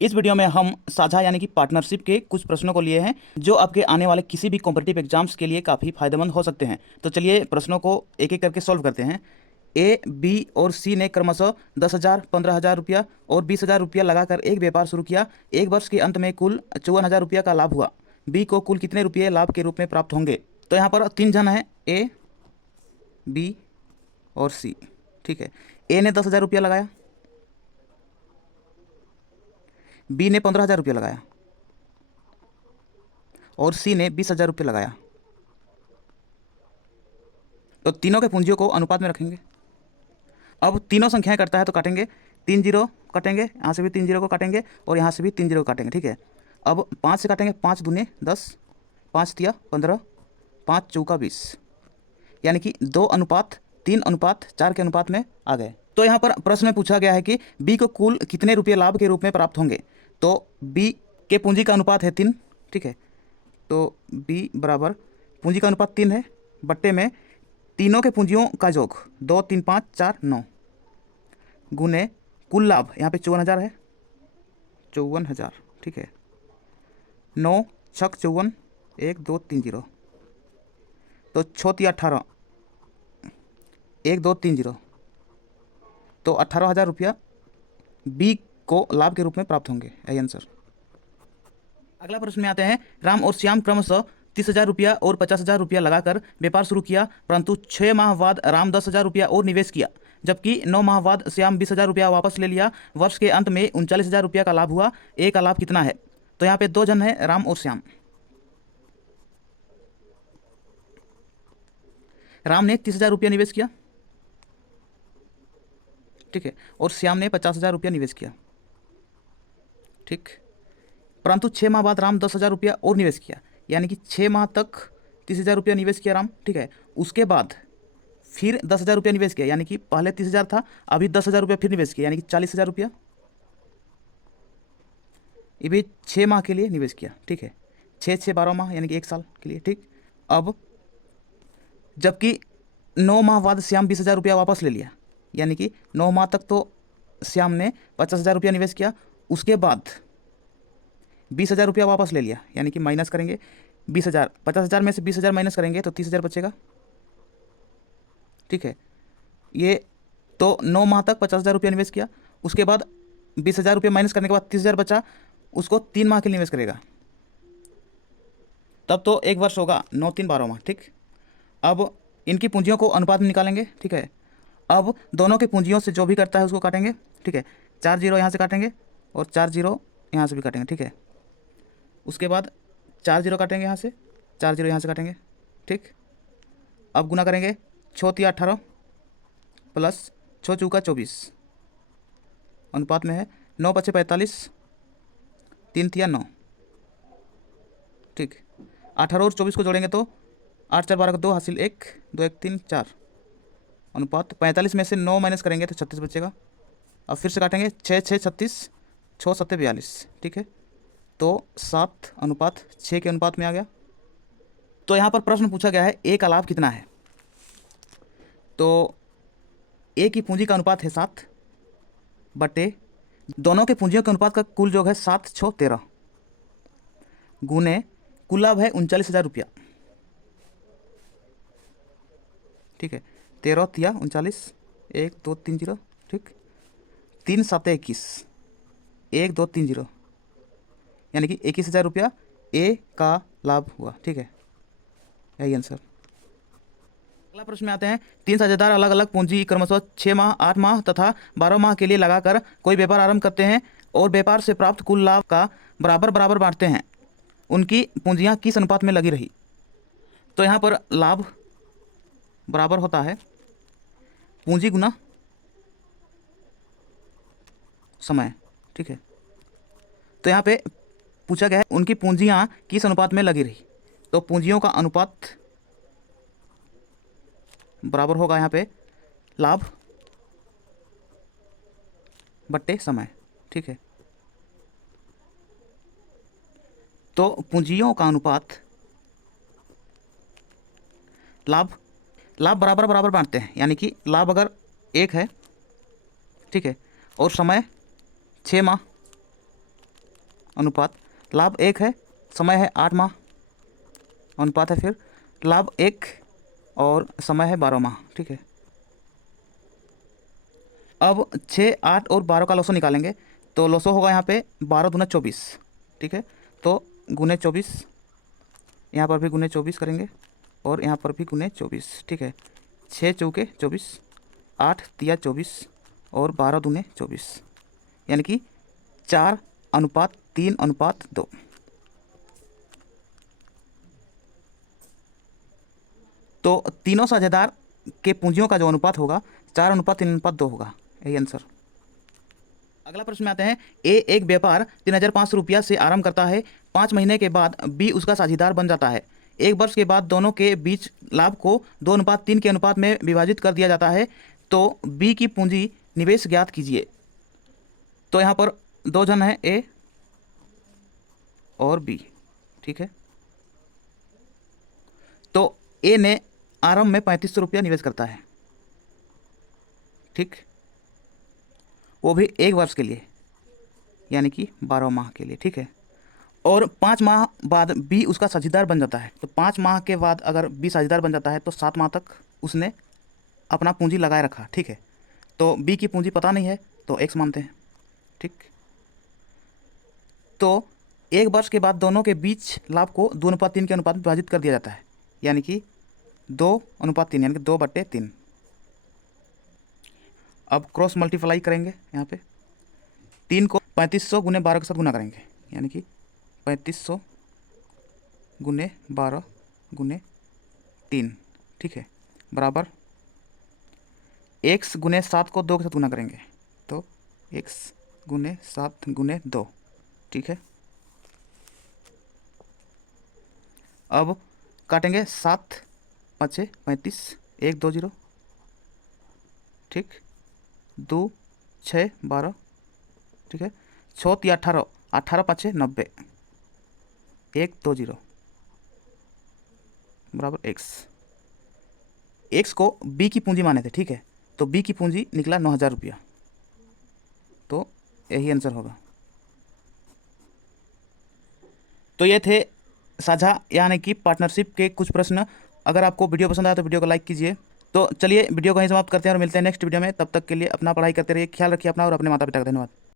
इस वीडियो में हम साझा यानी कि पार्टनरशिप के कुछ प्रश्नों को लिए हैं जो आपके आने वाले किसी भी कॉम्पिटिटिव एग्जाम्स के लिए काफ़ी फायदेमंद हो सकते हैं। तो चलिए प्रश्नों को एक एक करके सॉल्व करते हैं। ए, बी और सी ने क्रमशः 10,000, 15,000 रुपया और 20,000 रुपया लगाकर एक व्यापार शुरू किया। एक वर्ष के अंत में कुल 54,000 रुपया का लाभ हुआ। बी को कुल कितने रुपये लाभ के रूप में प्राप्त होंगे? तो यहाँ पर तीन जन हैं, ए, बी और सी। ठीक है, ए ने 10,000 रुपया लगाया, बी ने 15,000 रुपया लगाया और सी ने 20,000 रुपये लगाया। तो तीनों के पूंजियों को अनुपात में रखेंगे। अब तीनों संख्याएं करता है तो काटेंगे, 3 जीरो काटेंगे, यहाँ से भी 3 जीरो को काटेंगे और यहाँ से भी 3 जीरो को काटेंगे। ठीक है, अब 5 से काटेंगे, 5 दूने 10, 5 तिया 15, 5 चौका 20, यानी कि 2:3:4 के अनुपात में आ गए। तो यहाँ पर प्रश्न में पूछा गया है कि बी को कुल कितने रुपये लाभ के रूप में प्राप्त होंगे। तो बी के पूंजी का अनुपात है 3। ठीक है, तो बी बराबर पूंजी का अनुपात 3 है, बट्टे में तीनों के पूंजियों का योग 2, 3, 5, 4, 9 गुने कुल लाभ, यहाँ पे 54,000 है, 54,000। ठीक है, 9 छक 54, 1 2 3 0, तो 6 तिया 18, 1 2 3 0, तो 18,000 रुपया बी को लाभ के रूप में प्राप्त होंगे। यही आंसर। अगला प्रश्न में आते हैं। राम और श्याम क्रमशः 30,000 रुपया और 50,000 रुपया लगाकर व्यापार शुरू किया, परंतु 6 माह बाद राम 10,000 रुपया और निवेश किया, जबकि 9 माह बाद श्याम 20,000 रुपया वापस ले लिया। वर्ष के अंत में 39,000 रुपया का लाभ हुआ। ए का लाभ कितना है? तो यहाँ पे दो जन है, राम और श्याम। राम ने 30,000 रुपया निवेश किया, ठीक है, और श्याम ने 50,000 रुपया निवेश किया। ठीक, परंतु 6 माह बाद राम 10,000 रुपया और निवेश किया, यानी कि 6 माह तक 30,000 रुपया निवेश किया राम। ठीक है, उसके बाद फिर 10,000 रुपया निवेश किया, यानी कि पहले 30,000 था, अभी 10,000 रुपया फिर निवेश किया, यानी कि 40,000 रुपया ये भी 6 माह के लिए निवेश किया। ठीक है, 6 12 माह, यानी कि 1 साल के लिए। ठीक, अब जबकि 9 माह बाद श्याम 20,000 रुपया वापस ले लिया, यानी कि 9 माह तक तो श्याम ने 50,000 रुपया निवेश किया, उसके बाद 20,000 रुपया वापस ले लिया, यानी कि माइनस करेंगे 20,000, 50,000 में से 20,000 माइनस करेंगे तो 30,000 बचेगा। ठीक है, ये तो 9 माह तक 50,000 रुपया निवेश किया, उसके बाद 20,000 रुपया माइनस करने के बाद 30,000 बचा, उसको 3 माह के लिए निवेश करेगा, तब तो 1 वर्ष होगा, 9 3 12 माह। ठीक, अब इनकी पूंजियों को अनुपात में निकालेंगे। ठीक है, अब दोनों के पूंजियों से जो भी करता है उसको काटेंगे। ठीक है, 4 जीरो यहाँ से काटेंगे और 4 जीरो यहाँ से भी काटेंगे। ठीक है, उसके बाद 4 जीरो काटेंगे यहाँ से, 4 जीरो यहाँ से काटेंगे। ठीक, अब गुना करेंगे, 6 तिया 18 प्लस 6 चौका 24 अनुपात में है, 9 पचे 45, 3 तिया 9। ठीक, 18 और 24 को जोड़ेंगे तो 8 4 12 2 हासिल 1 2 1 3 4 अनुपात 45 में से 9 माइनस करेंगे तो 36 बचेगा। अब फिर से काटेंगे, 6 6 36, 6 7 42। ठीक है, तो 7:6 के अनुपात में आ गया। तो यहाँ पर प्रश्न पूछा गया है ए का लाभ कितना है। तो ए की पूंजी का अनुपात है 7 बटे दोनों के पूंजियों के अनुपात का कुल योग है 7 6 13 गुने कुल लाभ है 39,000 रुपया। ठीक है, 13 तिया 39, 1 2 3 0। ठीक, 3 7 21, 1 2 3 0, यानी कि 21,000 रुपया ए का लाभ हुआ। ठीक है, यही आंसर। अगला प्रश्न में आते हैं। 3 साझेदार अलग अलग पूंजी क्रमशः 6 माह, 8 माह तथा 12 माह के लिए लगाकर कोई व्यापार आरंभ करते हैं और व्यापार से प्राप्त कुल लाभ का बराबर बराबर बांटते हैं। उनकी पूंजियां किस अनुपात में लगी रही? तो यहाँ पर लाभ बराबर होता है पूंजी गुना समय। ठीक है, तो यहाँ पे पूछा गया है उनकी पूंजियां किस अनुपात में लगी रही। तो पूंजियों का अनुपात बराबर होगा यहाँ पे लाभ बट्टे समय। ठीक है, तो पूंजियों का अनुपात लाभ बराबर बराबर बांटते हैं, यानी कि लाभ अगर 1 है, ठीक है, और समय 6 माह, अनुपात लाभ 1 है, समय है 8 माह, अनुपात है फिर लाभ 1 और समय है 12 माह, ठीक है। अब 6, 8 और 12 का लॉसो निकालेंगे, तो लॉसो होगा यहाँ पे 12 दूना 24, ठीक है। तो गुने 24, यहाँ पर भी गुने 24 करेंगे और यहाँ पर भी गुने 24, ठीक है। 6 चौके 24, 8 तिया 24 और 12 दूने 24, यानी कि 4:3:2। तो तीनों साझेदार के पूंजियों का जो अनुपात होगा 4:3:2 होगा, यही आंसर। अगला प्रश्न में आते हैं। ए एक व्यापार 3,500 रुपया से आरंभ करता है। 5 महीने के बाद बी उसका साझेदार बन जाता है। 1 वर्ष के बाद दोनों के बीच लाभ को 2:3 के अनुपात में विभाजित कर दिया जाता है। तो बी की पूंजी निवेश ज्ञात कीजिए। तो यहाँ पर 2 जन हैं, ए और बी, ठीक है। तो ए ने आरंभ में 3500 रुपया निवेश करता है, ठीक, वो भी 1 वर्ष के लिए, यानी कि 12 माह के लिए, ठीक है। और 5 माह बाद बी उसका साझेदार बन जाता है। तो 5 माह के बाद अगर बी साझेदार बन जाता है तो 7 माह तक उसने अपना पूंजी लगाए रखा, ठीक है। तो बी की पूंजी पता नहीं है तो x मानते हैं, ठीक। तो 1 वर्ष के बाद दोनों के बीच लाभ को 2:3 के अनुपात में विभाजित कर दिया जाता है, यानी कि 2:3, यानी कि 2/3। अब क्रॉस मल्टीप्लाई करेंगे, यहाँ पे 3 को 3500 गुने 12 के साथ गुना करेंगे, यानी कि 3500 गुने 12 गुने 3, ठीक है, बराबर x गुने 7 को 2 के साथ गुना करेंगे, तो x गुने 7 गुने 2, ठीक है। अब काटेंगे 7 5 35, 1 2 0, ठीक, 2 6 12, ठीक है, 6 3 18, 18 5 90, 1 2 0 बराबर x को b की पूंजी माने थे, ठीक है। तो b की पूंजी निकला 9,000 रुपया, तो यही आंसर होगा। तो ये थे साझा यानी कि पार्टनरशिप के कुछ प्रश्न। अगर आपको वीडियो पसंद आया तो वीडियो को लाइक कीजिए। तो चलिए वीडियो को यहीं समाप्त करते हैं और मिलते हैं नेक्स्ट वीडियो में। तब तक के लिए अपना पढ़ाई करते रहिए, ख्याल रखिए अपना और अपने माता पिता का। धन्यवाद।